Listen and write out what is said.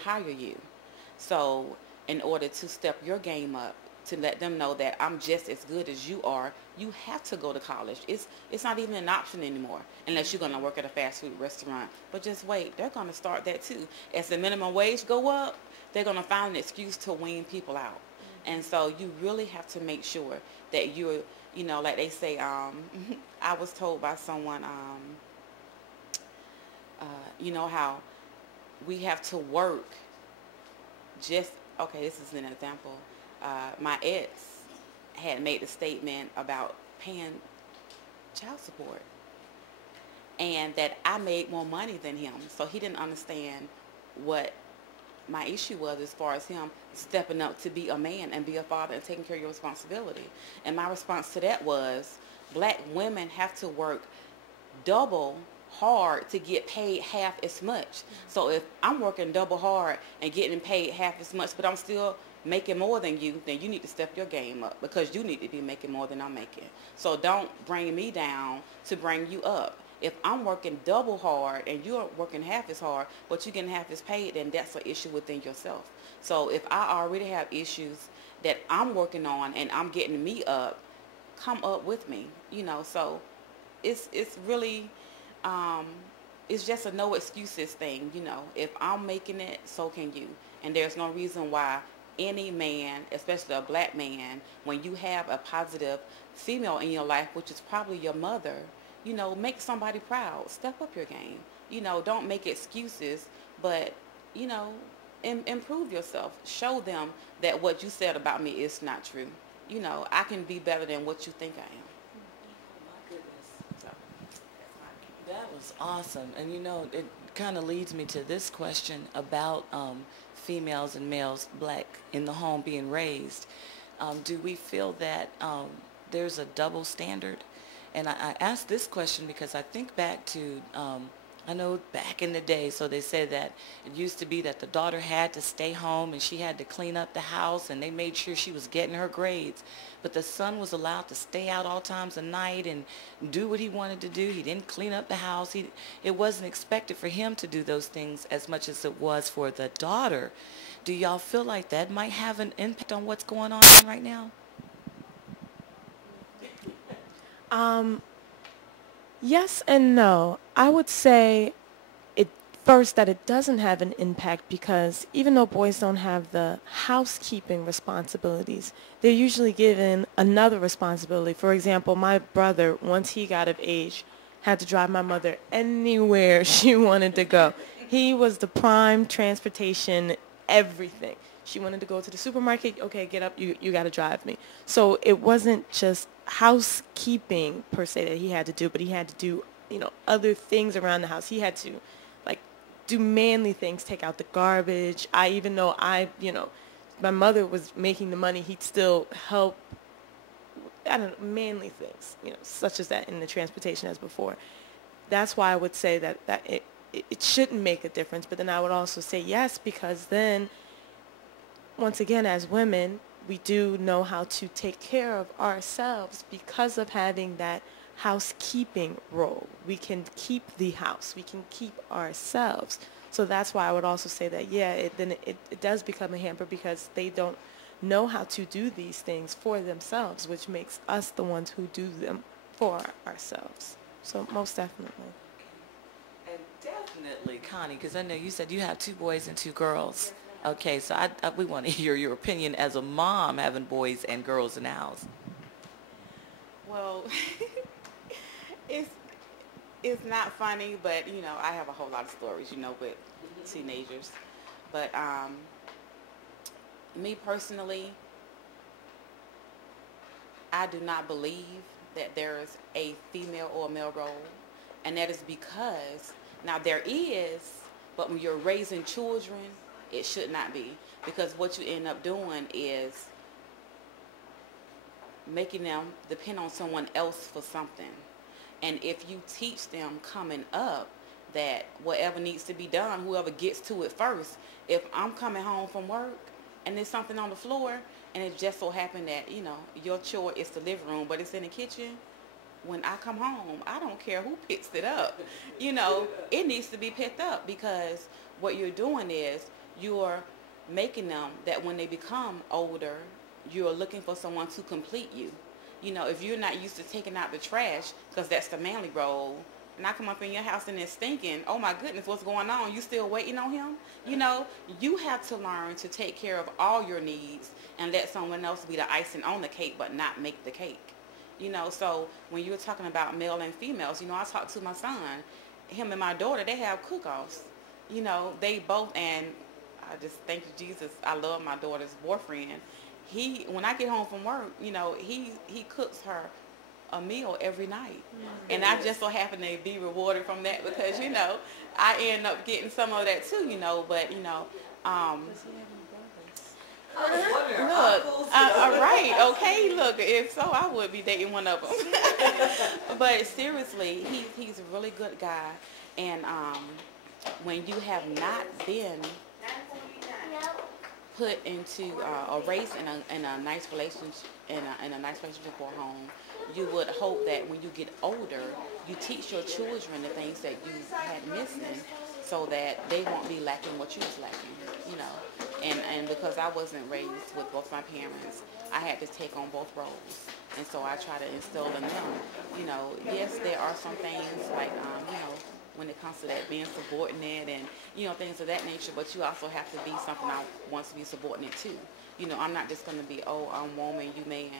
hire you. So in order to step your game up, to let them know that I'm just as good as you are, you have to go to college. It's not even an option anymore unless you're going to work at a fast food restaurant. But just wait, they're going to start that too. As the minimum wage go up, they're going to find an excuse to wean people out. And so you really have to make sure that you're, like they say, I was told by someone, how we have to work just, okay, this is an example. My ex had made a statement about paying child support and that I made more money than him. So he didn't understand what my issue was as far as him stepping up to be a man and be a father and taking care of your responsibility. And my response to that was, black women have to work double hard to get paid half as much. So if I'm working double hard and getting paid half as much, but I'm still making more than you, then you need to step your game up because you need to be making more than I'm making. So don't bring me down to bring you up. If I'm working double hard and you're working half as hard, but you're getting half as paid, then that's an issue within yourself. So if I already have issues that I'm working on and I'm getting me up, come up with me, So it's really, it's just a no excuses thing, If I'm making it, so can you. And there's no reason why any man, especially a black man, when you have a positive female in your life, which is probably your mother, make somebody proud. Step up your game. Don't make excuses, but, improve yourself. Show them that what you said about me is not true. I can be better than what you think I am. My goodness. So, That was awesome. And it kind of leads me to this question about females and males, black in the home being raised. Do we feel that there's a double standard? And I ask this question because I think back to, I know back in the day, so they said that it used to be that the daughter had to stay home and she had to clean up the house and they made sure she was getting her grades. But the son was allowed to stay out all times of night and do what he wanted to do. He didn't clean up the house. It wasn't expected for him to do those things as much as it was for the daughter. Do y'all feel like that might have an impact on what's going on right now? Um, yes and no. I would say it first that it doesn't have an impact because even though boys don't have the housekeeping responsibilities, they're usually given another responsibility. For example, my brother, once he got of age, had to drive my mother anywhere she wanted to go. He was the prime transportation, everything. She wanted to go to the supermarket, okay, get up, you got to drive me. So it wasn't just housekeeping per se that he had to do, but he had to do, other things around the house. He had to, like, do manly things, take out the garbage. Even though my mother was making the money, he'd still help, I don't know, manly things, such as that in the transportation as before. That's why I would say that it shouldn't make a difference. But then I would also say yes, because then, once again, as women, we do know how to take care of ourselves because of having that housekeeping role. We can keep the house. We can keep ourselves. So that's why I would also say that, yeah, it does become a hamper because they don't know how to do these things for themselves, which makes us the ones who do them for ourselves. So most definitely. And definitely, Connie, because I know you said you have 2 boys and 2 girls. Okay, so we want to hear your opinion as a mom having boys and girls in the house. well, it's it's not funny, but I have a whole lot of stories, with teenagers. But me personally, I do not believe that there is a female or a male role, and that is because now there is, but when you're raising children, it should not be, because what you end up doing is making them depend on someone else for something. And if you teach them coming up that whatever needs to be done, whoever gets to it first, if I'm coming home from work and there's something on the floor and it just so happened that, your chore is the living room, but it's in the kitchen, when I come home, I don't care who picks it up. It needs to be picked up, because what you're doing is you're making them that when they become older, you're looking for someone to complete you. You know, if you're not used to taking out the trash, because that's the manly role, and I come up in your house and it's stinking, oh my goodness, what's going on? You still waiting on him? You know, you have to learn to take care of all your needs and let someone else be the icing on the cake, but not make the cake. You know, so when you were talking about male and females, you know, I talked to my son, him and my daughter, they have cook-offs. You know, they both, and I just thank you, Jesus, I love my daughter's boyfriend. When I get home from work, you know, he cooks her a meal every night. And I just so happen to be rewarded from that because, you know, I end up getting some of that too, you know, but, you know, look, all right, okay, look, if so, I would be dating one of them. But seriously, he's a really good guy, and when you have not been put into or raised in a nice relationship in a nice relationship or home, you would hope that when you get older, you teach your children the things that you had missing, so that they won't be lacking what you was lacking, you know. And because I wasn't raised with both my parents, I had to take on both roles. And so I try to instill in them, you know, yes, there are some things like, you know, when it comes to that being subordinate and, you know, things of that nature, but you also have to be something I want to be subordinate to. You know, I'm not just going to be, oh, I'm woman, you man.